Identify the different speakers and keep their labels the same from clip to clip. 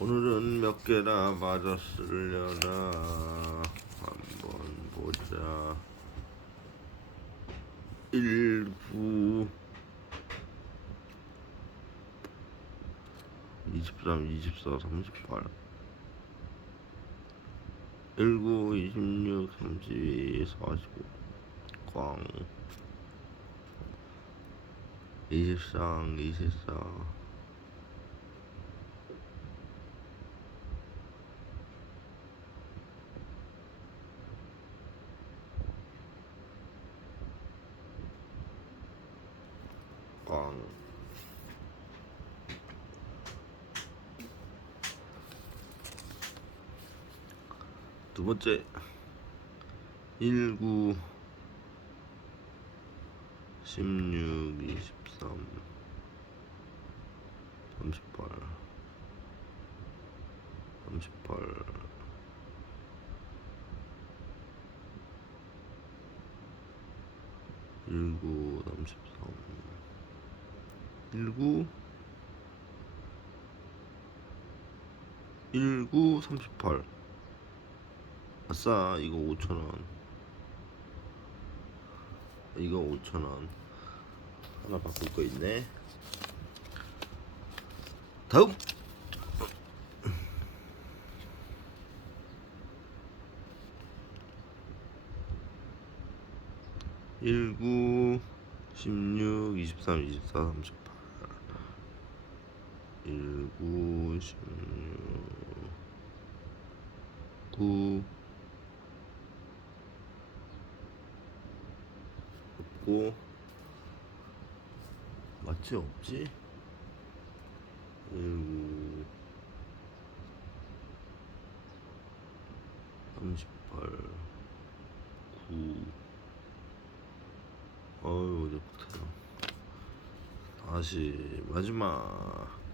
Speaker 1: 오늘은 몇 개나 맞았으려나? 한번 보자. 1, 9 23, 24, 38 19, 26, 32, 45 꽝 23, 24 꽝. 두 번째 19 16 23 38 38 19 33 19 19 38 아싸 이거 5천원. 이거 5천원. 하나 바꿀 거 있네. 다음! 일구 십육 이십삼 이십사 삼십팔 일구 십육 구 없고 맞지? 없지? 일구 삼십팔 구. 어휴 어제 못해요 다시 마지막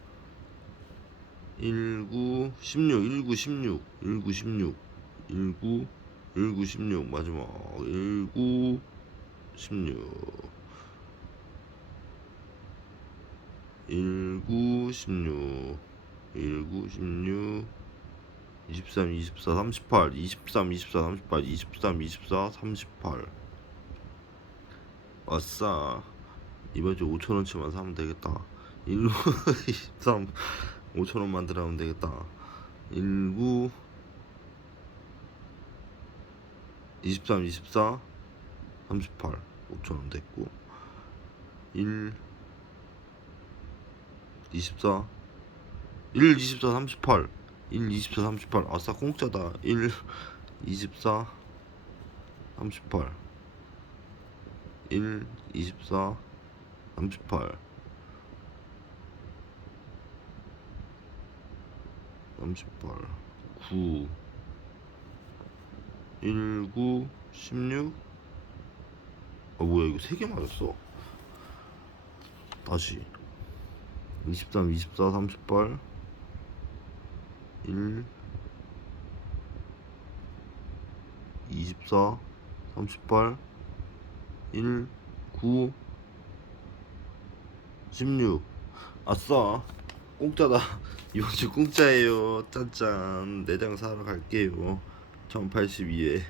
Speaker 1: 19 16 19 16 19 16 19 19 16 마지막. 19 16 19 16 19 16 23 24 38 23 24 38 23 24 38 아싸. 이번 주 5천원치만 사면 되겠다. 19 23 5천원만 들어가면 되겠다. 19 23 24 38 5천원 됐고. 1 24 1 24 38 1 24 38 아싸 공짜다. 1 24 38 1 24 38 38 9 1 9 16 아 뭐야 이거 3개 맞았어. 다시. 23 24 38 1 24 38 1 9 16 아싸 공짜다. 이번 주 공짜예요. 짠짠. 내장 사러 갈게요. 1082에